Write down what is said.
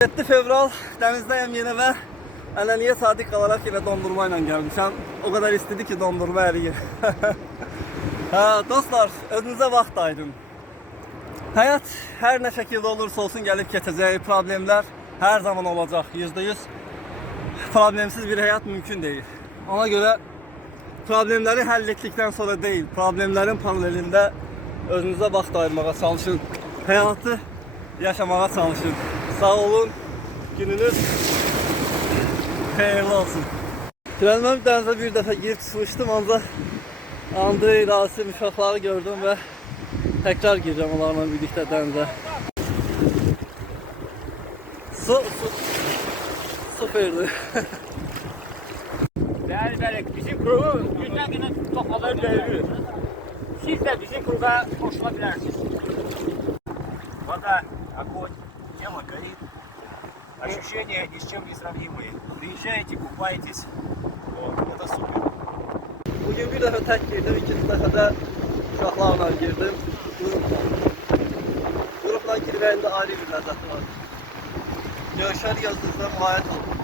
7 fevral dənizdəyəm yenə və ənənəyə sadiq qalaraq yenə dondurma ilə gəlmişəm. O qədər istedi ki dondurma əriyir. Dostlar, özünüzə vaxt ayırın. Həyat hər nə şəkildə olursa olsun gəlib keçəcək. Problemlər hər zaman olacaq. %100 problemsiz bir həyat mümkün deyil. Ona görə problemləri həll etdikdən sonra deyil, problemlərin paralelində özünüzə vaxt ayırmağa çalışın. Həyatı yaşamağa çalışın. Sağ olun, gününüz xeyirli olsun. Mən dənizə bir dəfə girib çıxmışdım, ancaq Andrey, Rasim, uşaqları gördüm və təkrar gireceğim onlarla birlikdə dənizə. Süperdi. Bəli, bizim kruğu gündən günə toxmaları dövülür. Siz de bizim kruğa qoşulabilirsiniz. Вода, огонь, тема горит. Ощущения ни с чем не сравнимые. Приезжаете, купаетесь. Вот, это супер. Bugün bir dəfə tək girdim, ikinci dəfə də uşaqlarla girdim. Grupla girməyində ayrı bir ləzzəti var. Görüşər yazdığınızda mülayət olun.